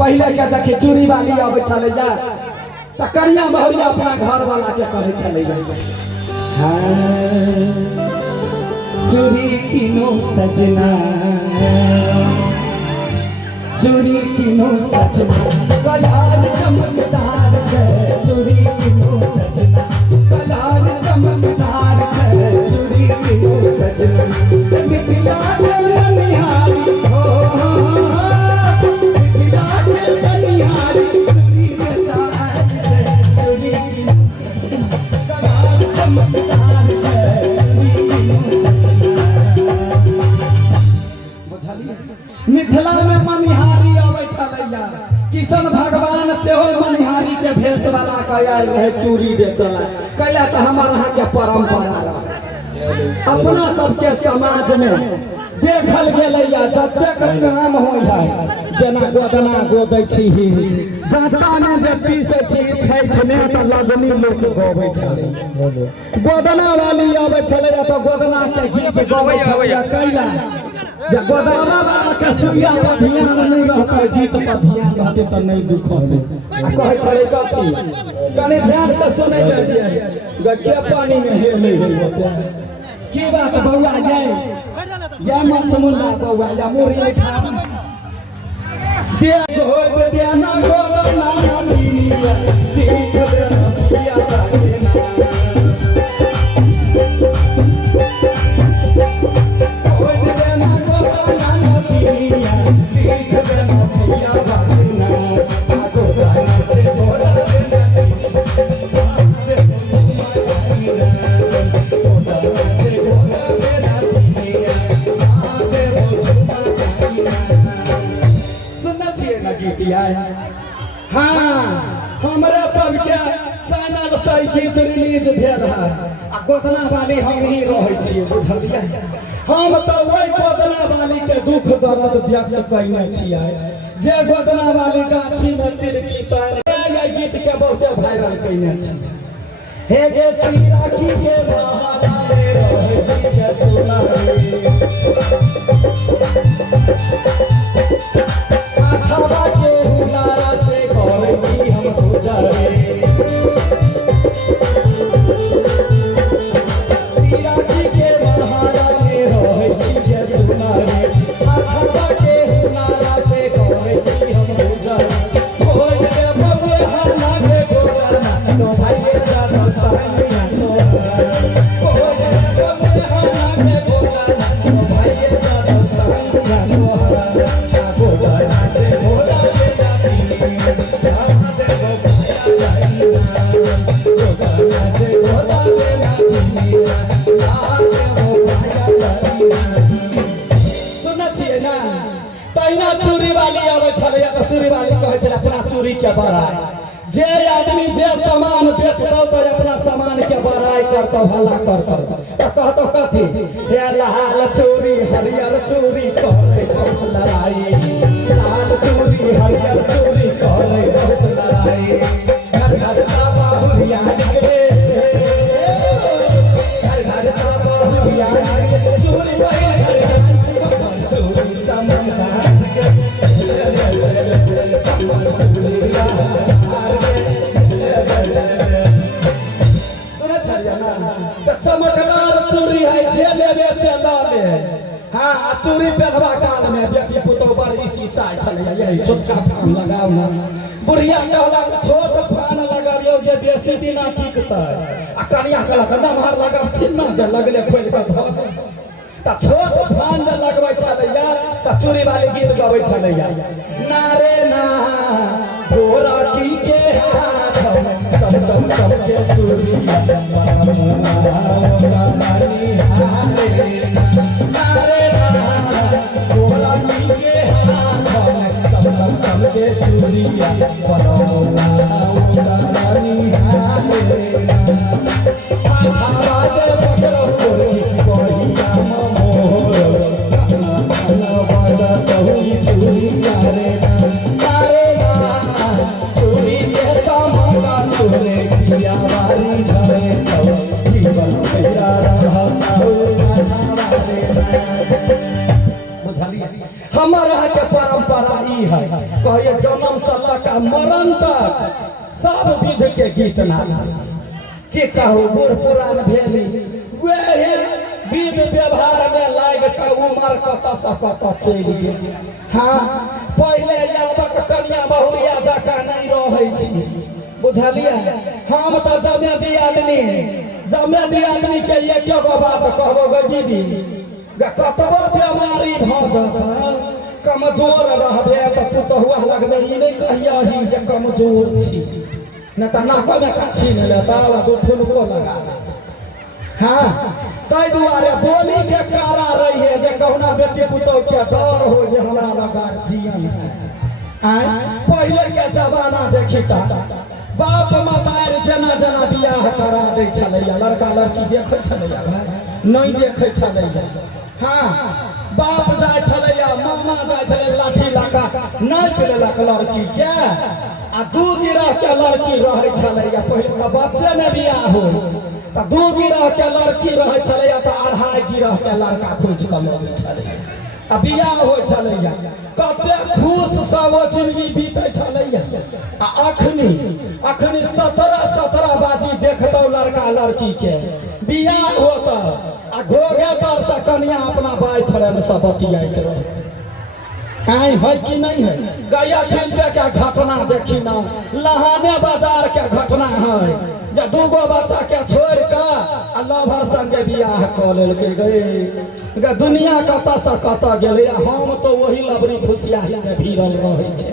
पहले के देखिए चूड़ी वाली आवे चले जा तो करिया बहुरिया अपना घर वाला के कहे चले गए चूड़ी किनो सजना चूड़ी किनो सजना कलार चमकदार है चूड़ी किनो सजना कलार चमकदार है चूड़ी किनो सजना मिथिला के मनिहारी हो मिथिला के मनिहारी चूड़ी के चाहत है चूड़ी किनो कलार चमकदार है चूड़ी किनो सजना मिथिला में मनिहारी आवे चलैया किशन भगवान से हो मनिहारी के भेष वाला कयाल रहे चूड़ी बेचला कैला तो हमारे यहाँ के परंपरा अपना सबके समाज में देखल गेलैया जतेक काम होय है जना गोदना गोदै छी जाता में जे पीसे छी छैठ में तो लगनी लोक गबै छलै गोदना वाली आवे छलैया तो गोदना के गीत गबै छलैया कैला जब गोदामा वाला के सुइया पर ध्यान नहीं रहता गीत पर ध्यान रहते तो नहीं दुख होते कहे छड़े कथी कने ध्यान से सुने जाइए गके पानी में हेले होते की बात बौआ जाए या मछमुंडा बौआ या मोरी खा दे गोद दे ना गोदना नीलिया देख दे पिया हाँ हमारा सबके चैनल से गीत रिलीज भेल है आ गोदना वाली हम ही रहे छिए बुझलिए हम तो वही गोदना वाली के दुख दर्द व्यक्त करने छिए जे गोदना वाली गाछी में सिरकी तार या गीत के बहुत वायरल करने छी हे गे श्री राखी के बहारे रहे के सुना आखवा के हुनारा से करे छी हम गुजारे श्री राखी के बहारा में रहे छी के सुना आखवा के हुनारा से करे छी हम गुजारे कोई के बबुए हरना के गोदाना तो भाई के जानो सानिया तो कोई के बबुए हरना के गोदाना तो भाई के जानो सानिया तो गोदाना चूड़ी वाली आवे छले तो चूड़ी वाली कहे छले अपना चूड़ी के बड़ाई जे आदमी जे सामान बेचतो तो अपना सामान के बड़ाई करतो भला करतो तो कहतो कथी हे लाल चूड़ी हरियर चूड़ी करे बहुत लड़ाई लाल चूड़ी हरियर चूड़ी करे बहुत लड़ाई घर घर साबा हुरिया निकले घर घर साबा हुरिया निकले चूड़ी वही चूड़ी चमकदार चमकदार चूड़ी है जे लेबे से ला ले हाँ चूड़ी पहनवा काल में बेटी पुतो पर इसी साल चले यही छोटका फान लगाओ ना बुढ़िया कहला छोट फान लगाबियो जे बेसी दिन टिकता आ कनिया कहला नमहर लगाब कितना जे लगले खोल के धो ता छोट फान जे लगबै छलैया ता चूड़ी वाली गीत गबै छलैया नारे ना गोरा की के हाथ में सब सब सब के चूड़ी नारे ना गोरा की के हाथ में सब सब सब के चूड़ी बनौना उतारी आवाज पकड़ो कोई कोहिया मोर बाजा तोही चूड़ी नारे ना चूड़ी के चमका तोरे किया वाली घरे तो जीवन तेरा रहता हमारा के परंपरा ई है कहिए जन्म से लका मरण तक सब विध के गीत नाद के कहू बूढ़ पुरान भेली वही विध व्यवहार में लाग के उमर कत से कत चलि गेल। हाँ पहले यादक कन्या बहुरिया जका नहीं रहे छी बुझलिए। हम तो जमेदी आदमी के एक गो बात कहबो गे दीदी कतबो बीमारी भ जात कमजोर रहबे तो पुतहुआ लगबे ई नहीं कहिया ही जे कमजोर छी न त नाको में काछी न लेता दो ठुनको लगा। हाँ तै दुआरे बोली के कारा रही है जे कहुना बेटी पुतहु के डर हो जे हमरा लगा जियन आय पहले के जमाना देखी ता बाप मतार जना जना बियाह करा दै छलैया लड़का लड़की देखै छलैया नहीं देखै छलैया। हाँ बाप जाय छलैया मामा जाय छलै लाठी लाका नहीं पेलक लड़की के आ दू गिरह के लड़की रहै छलैया पहले का बच्चे ने बियाह हो त दू गिरह के लड़की रहै छलैया त अढ़ाई गिरह के लड़का खोज के लबै छलैया आ बियाह हो छलैया कते खुश सब जिंदगी बीते छलैया। आ अखनी 17 बाजी देखतौ लड़का लड़की के बियाह होत आ घोघे तर से कन्या अपना बॉयफ्रेंड से बतियाइत रहे आई है कि नहीं है। गया खिलते के घटना देखी ना लहाने बाजार के घटना है जे दूगो बच्चा के छोड़ के लवर संगे बियाह क लेलकै गे दुनिया कत से कत गेलै हम तो वही लबरी फुसिया में भीड़ल रहे छै।